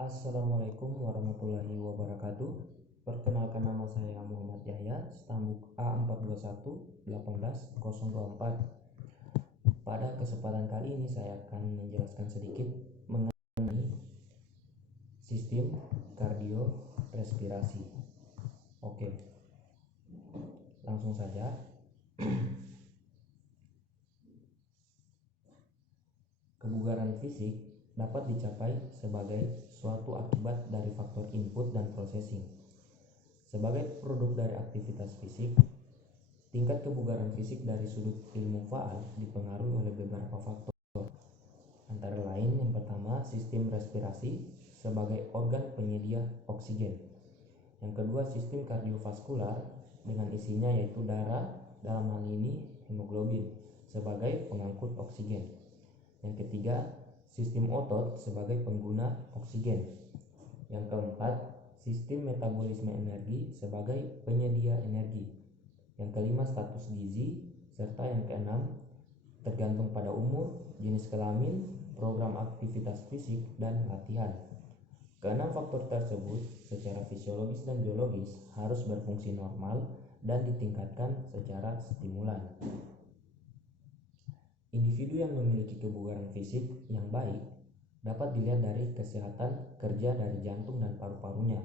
Assalamualaikum warahmatullahi wabarakatuh. Perkenalkan, nama saya Muhammad Yahya, stambuk A41818024. Pada kesempatan kali ini saya akan menjelaskan sedikit mengenai sistem kardiorespirasi. Oke, langsung saja. Kebugaran fisik dapat dicapai sebagai suatu akibat dari faktor input dan processing. Sebagai produk dari aktivitas fisik, tingkat kebugaran fisik dari sudut ilmu faal dipengaruhi oleh beberapa faktor. Antara lain, yang pertama, sistem respirasi sebagai organ penyedia oksigen. Yang kedua, sistem kardiovaskular dengan isinya yaitu darah, dalam hal ini hemoglobin, sebagai pengangkut oksigen. Yang ketiga, sistem otot sebagai pengguna oksigen. Yang keempat, sistem metabolisme energi sebagai penyedia energi. Yang kelima, status gizi. Serta yang keenam, tergantung pada umur, jenis kelamin, program aktivitas fisik, dan latihan. Keenam faktor tersebut secara fisiologis dan biologis harus berfungsi normal dan ditingkatkan secara stimulan. Individu yang memiliki kebugaran fisik yang baik dapat dilihat dari kesehatan kerja dari jantung dan paru-parunya.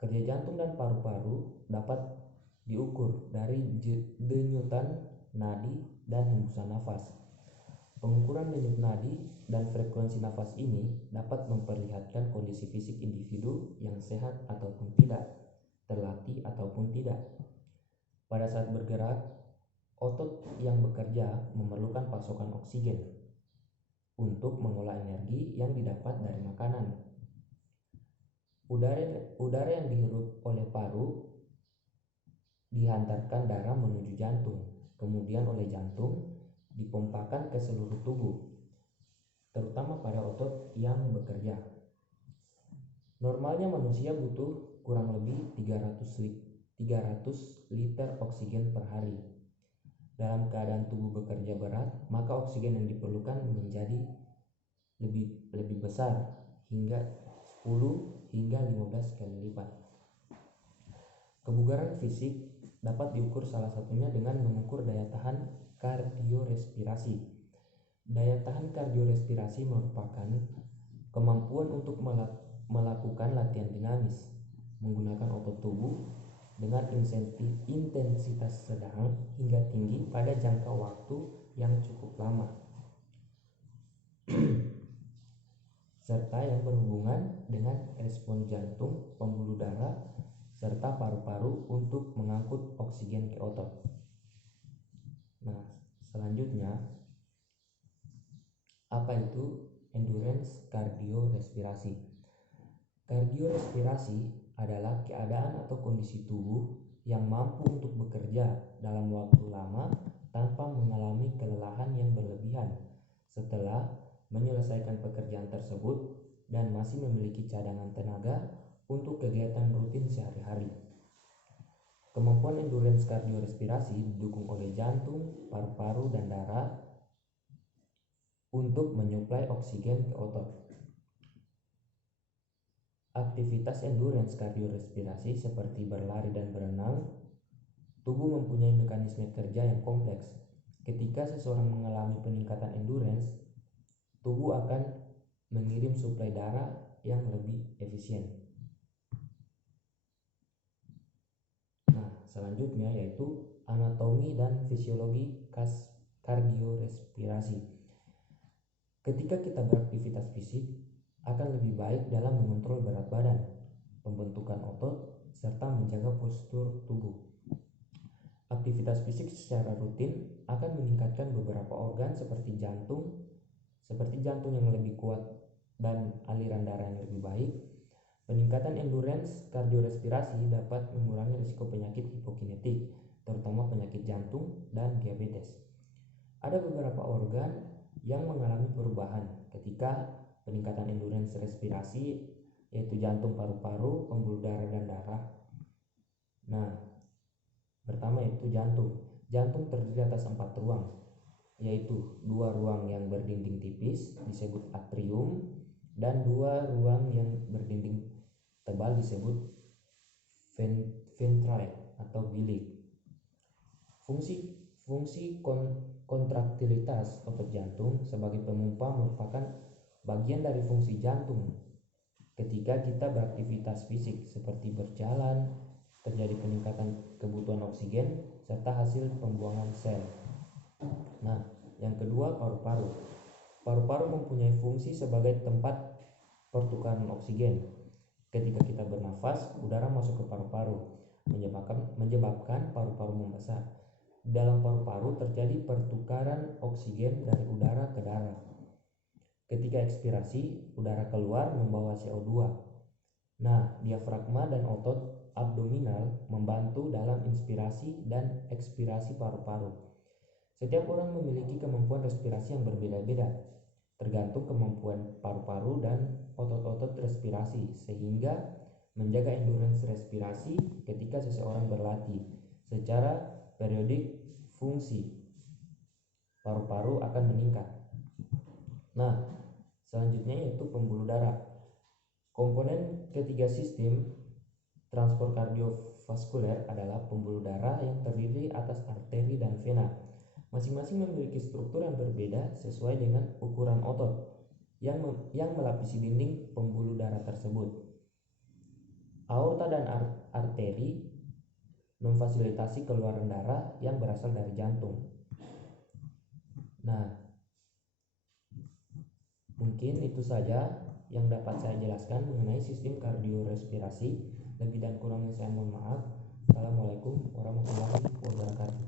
Kerja jantung dan paru-paru dapat diukur dari denyutan nadi dan hembusan nafas. Pengukuran denyut nadi dan frekuensi nafas ini dapat memperlihatkan kondisi fisik individu yang sehat ataupun tidak, terlatih ataupun tidak. Pada saat bergerak, otot yang bekerja memerlukan pasokan oksigen untuk mengolah energi yang didapat dari makanan. Udara yang dihirup oleh paru dihantarkan darah menuju jantung, kemudian oleh jantung dipompakan ke seluruh tubuh, terutama pada otot yang bekerja. Normalnya manusia butuh kurang lebih 300 liter oksigen per hari. Dalam keadaan tubuh bekerja berat, maka oksigen yang diperlukan menjadi lebih besar, hingga 10 hingga 15 kali lipat. Kebugaran fisik dapat diukur salah satunya dengan mengukur daya tahan kardiorespirasi. Daya tahan kardiorespirasi merupakan kemampuan untuk melakukan latihan dinamis menggunakan otot tubuh dengan intensitas sedang hingga tinggi pada jangka waktu yang cukup lama, serta yang berhubungan dengan respon jantung, pembuluh darah, serta paru-paru untuk mengangkut oksigen ke otot. Nah, selanjutnya, apa itu endurance kardiorespirasi? Kardiorespirasi adalah keadaan atau kondisi tubuh yang mampu untuk bekerja dalam waktu lama tanpa mengalami kelelahan yang berlebihan setelah menyelesaikan pekerjaan tersebut dan masih memiliki cadangan tenaga untuk kegiatan rutin sehari-hari. Kemampuan endurance kardiorespirasi didukung oleh jantung, paru-paru, dan darah untuk menyuplai oksigen ke otot. Aktivitas endurance kardiorespirasi seperti berlari dan berenang, tubuh mempunyai mekanisme kerja yang kompleks. Ketika seseorang mengalami peningkatan endurance, tubuh akan mengirim suplai darah yang lebih efisien. Nah, selanjutnya yaitu anatomi dan fisiologi kardiorespirasi. Ketika kita beraktivitas fisik, akan lebih baik dalam mengontrol berat badan, pembentukan otot, serta menjaga postur tubuh. Aktivitas fisik secara rutin akan meningkatkan beberapa organ seperti jantung yang lebih kuat dan aliran darah yang lebih baik. Peningkatan endurance kardiorespirasi dapat mengurangi risiko penyakit hipokinetik, terutama penyakit jantung dan diabetes. Ada beberapa organ yang mengalami perubahan ketika peningkatan endurance respirasi, yaitu jantung, paru-paru, pembuluh darah, dan darah. Nah, pertama yaitu jantung. Jantung terdiri atas 4 ruang, yaitu 2 ruang yang berdinding tipis disebut atrium, dan dua ruang yang berdinding tebal disebut ventrale atau bilik. Fungsi kontraktilitas otot jantung sebagai pemompa merupakan bagian dari fungsi jantung. Ketika kita beraktivitas fisik seperti berjalan, terjadi peningkatan kebutuhan oksigen serta hasil pembuangan sel. Nah, yang kedua, paru-paru. Paru-paru mempunyai fungsi sebagai tempat pertukaran oksigen. Ketika kita bernafas, udara masuk ke paru-paru, menyebabkan paru-paru membesar. Dalam paru-paru terjadi pertukaran oksigen dari udara ke darah. Ketika ekspirasi, udara keluar membawa CO2. Nah, diafragma dan otot abdominal membantu dalam inspirasi dan ekspirasi paru-paru. Setiap orang memiliki kemampuan respirasi yang berbeda-beda, tergantung kemampuan paru-paru dan otot-otot respirasi, sehingga menjaga endurance respirasi ketika seseorang berlatih secara periodik, fungsi paru-paru akan meningkat. Nah, selanjutnya yaitu pembuluh darah. Komponen ketiga sistem transport kardiovaskuler adalah pembuluh darah yang terdiri atas arteri dan vena. Masing-masing memiliki struktur yang berbeda sesuai dengan ukuran otot yang melapisi dinding pembuluh darah tersebut. Aorta dan arteri memfasilitasi keluaran darah yang berasal dari jantung. Nah, mungkin itu saja yang dapat saya jelaskan mengenai sistem kardiorespirasi. Lebih dan kurangnya saya mohon maaf. Assalamualaikum warahmatullahi wabarakatuh.